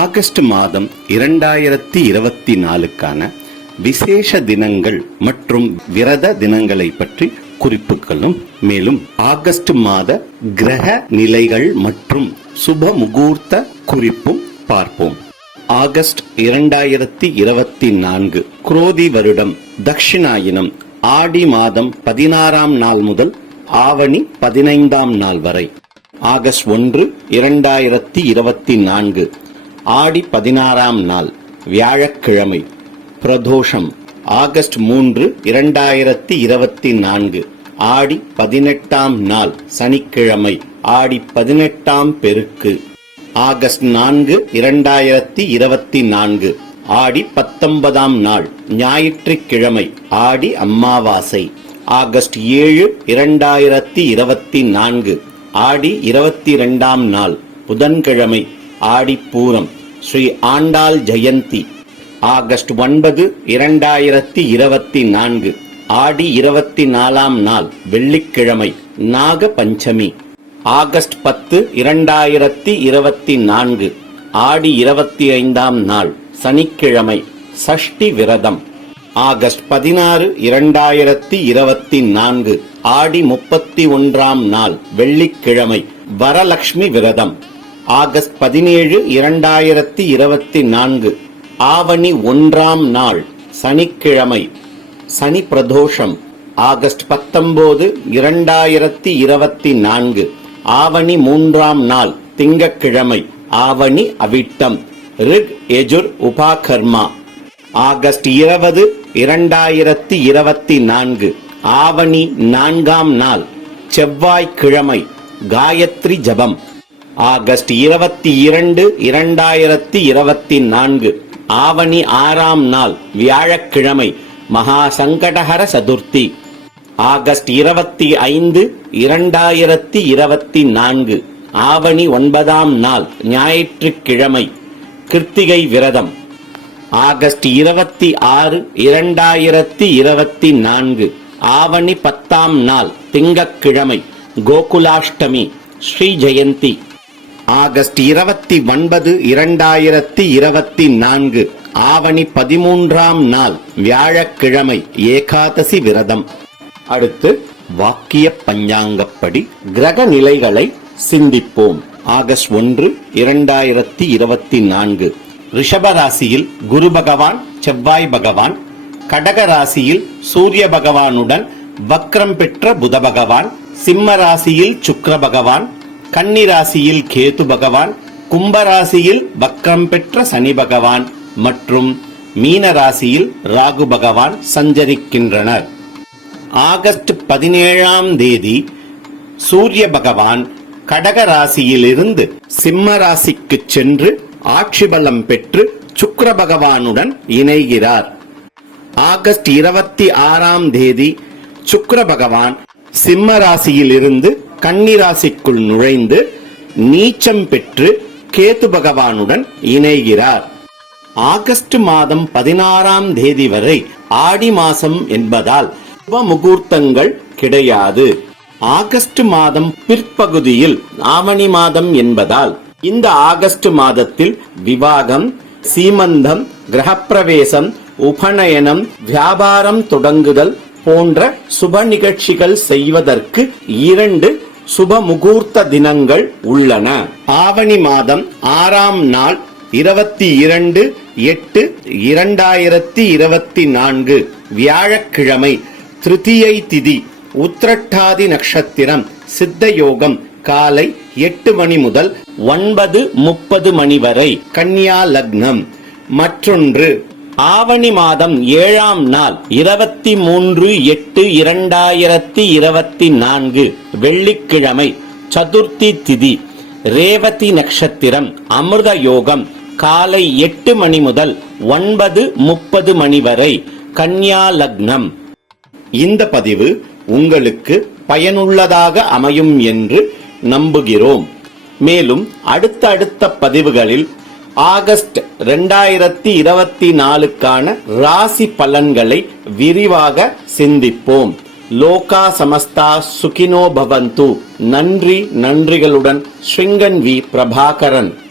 August மாதம் இரண்டாயிரத்தி இருபத்தி நாலுக்கான விசேஷ தினங்கள் மற்றும் விரத தினங்களை பற்றி குறிப்புகளும் மேலும் ஆகஸ்ட் மாத கிரக நிலைகள் மற்றும் சுப முகூர்த்த குறிப்பும் பார்ப்போம். ஆகஸ்ட் இரண்டாயிரத்தி இருபத்தி நான்கு குரோதி வருடம் தக்ஷிணாயினம் ஆடி மாதம் பதினாறாம் நாள் முதல் ஆவணி பதினைந்தாம் நாள் வரை. ஆகஸ்ட் ஒன்று இரண்டாயிரத்தி இருபத்தி நான்கு ஆடி பதினாறாம் நாள் வியாழக்கிழமை பிரதோஷம் ஆகஸ்ட் மூன்று இரண்டாயிரத்தி இருபத்தி நான்கு ஆடி பதினெட்டாம் நாள் சனிக்கிழமை ஆடி பதினெட்டாம் பெருக்கு. ஆகஸ்ட் நான்கு இரண்டாயிரத்தி இருபத்தி நான்கு ஆடி பத்தொன்பதாம் நாள் ஞாயிற்றுக்கிழமை ஆடி அம்மாவாசை. ஆகஸ்ட் ஏழு இரண்டாயிரத்தி இருபத்தி நான்கு ஆடி இருபத்தி இரண்டாம் நாள் புதன்கிழமை ஆடி பூரம் ஸ்ரீ ஆண்டாள் ஜெயந்தி ஆகஸ்ட் ஒன்பது இரண்டாயிரத்தி இருபத்தி நான்கு ஆடி இருபத்தி நாலாம் நாள் வெள்ளிக்கிழமை நாக பஞ்சமி ஆகஸ்ட் பத்து இரண்டாயிரத்தி இருபத்தி நான்கு ஆடி இருபத்தி ஐந்தாம் நாள் சனிக்கிழமை சஷ்டி விரதம். ஆகஸ்ட் பதினாறு இரண்டாயிரத்தி இருபத்தி நான்கு ஆடி முப்பத்தி ஒன்றாம் நாள் வெள்ளிக்கிழமை வரலக்ஷ்மி விரதம். ஆகஸ்ட் பதினேழு இரண்டாயிரத்தி இருபத்தி நான்கு ஆவணி ஒன்றாம் நாள் சனிக்கிழமை சனி பிரதோஷம் ஆகஸ்ட் பத்தொன்பது இரண்டாயிரத்தி இருபத்தி நான்கு ஆவணி மூன்றாம் நாள் திங்கக்கிழமை ஆவணி அவிட்டம் ரிக் எஜுர் உபாகர்மா. ஆகஸ்ட் இருபது இரண்டாயிரத்தி இருபத்தி நான்கு ஆவணி நான்காம் நாள் செவ்வாய்க்கிழமை காயத்ரி ஜபம். ஆகஸ்ட் இருபத்தி இரண்டு இரண்டாயிரத்தி இருபத்தி நான்கு ஆவணி ஆறாம் நாள் வியாழக்கிழமை மகா சங்கடஹர சதுர்த்தி. ஆகஸ்ட் இருபத்தி ஐந்து இரண்டாயிரத்தி இருபத்தி நான்கு ஆவணி ஒன்பதாம் நாள் ஞாயிற்றுக்கிழமை கிருத்திகை விரதம். ஆகஸ்ட் இருபத்தி ஆறு இரண்டாயிரத்தி இருபத்தி நான்கு ஆவணி பத்தாம் நாள் திங்கக்கிழமை கோகுலாஷ்டமி ஸ்ரீ ஜெயந்தி. ஆகஸ்ட் இருபத்தி ஒன்பது இரண்டாயிரத்தி இருபத்தி நான்கு ஆவணி பதிமூன்றாம் நாள் வியாழக்கிழமை ஏகாதசி விரதம். அடுத்து வாக்கிய பஞ்சாங்கப்படி கிரக நிலைகளை சிந்திப்போம். ஆகஸ்ட் ஒன்று இரண்டாயிரத்தி இருபத்தி நான்கு. ரிஷபராசியில் குரு பகவான் செவ்வாய் பகவான் கடக ராசியில் சூரிய பகவானுடன் வக்ரம் பெற்ற புத பகவான் சிம்ம ராசியில் சுக்ர பகவான் கன்னிராசியில் கேது பகவான் கும்பராசியில் ராசியில் பெற்ற சனி பகவான் மற்றும் மீன ராசியில் ராகு பகவான் சஞ்சரிக்கின்றனர். ஆகஸ்ட் பதினேழாம் தேதி சூரிய பகவான் கடக ராசியிலிருந்து சிம்ம ராசிக்கு சென்று ஆட்சி பலம் பெற்று சுக்கர பகவானுடன் இணைகிறார். ஆகஸ்ட் இருபத்தி ஆறாம் தேதி சுக்கர பகவான் சிம்ம ராசியிலிருந்து கன்னிராசிக்குள் நுழைந்து நீச்சம் பெற்று கேத்து பகவானுடன் இணைகிறார். ஆகஸ்ட் மாதம் பதினாறாம் தேதி வரை ஆடி மாசம் என்பதால் சுப முகூர்த்தங்கள் கிடையாது. ஆகஸ்ட் மாதம் பிற்பகுதியில் ஆவணி மாதம் என்பதால் இந்த ஆகஸ்ட் மாதத்தில் விவாகம் சீமந்தம் கிரகப்பிரவேசம் உபநயனம் வியாபாரம் தொடங்குதல் போன்ற சுப நிகழ்ச்சிகள் செய்வதற்கு இரண்டு சுப முகூர்த்த தினங்கள் உள்ளன. ஆவணி மாதம் ஆறாம் நாள் இருபத்தி இரண்டு எட்டு இரண்டாயிரத்தி இருபத்தி நான்கு வியாழக்கிழமை திருதியை திதி உத்திரட்டாதி நட்சத்திரம் சித்த யோகம் காலை எட்டு மணி முதல் ஒன்பது முப்பது மணி வரை கன்னியா லக்னம். மற்றொன்று ஆவணி மாதம் ஏழாம் நாள் இருபத்தி மூன்று எட்டு இரண்டாயிரத்தி இருபத்தி நான்கு வெள்ளிக்கிழமை சதுர்த்தி திதி ரேவதி நட்சத்திரம் அமிர்த யோகம் காலை எட்டு மணி முதல் ஒன்பது முப்பது மணி வரை கன்யா லக்னம். இந்த பதிவு உங்களுக்கு பயனுள்ளதாக அமையும் என்று நம்புகிறோம். மேலும் அடுத்த அடுத்த பதிவுகளில் ஆகஸ்ட் 2024 இருபத்தி நாலுக்கான ராசி பலன்களை விரிவாக சிந்திப்போம். லோகா சமஸ்தா சுகினோ பவந்து. நன்றி நன்றிகளுடன் ஸ்ருங்கன் வி பிரபாகரன்.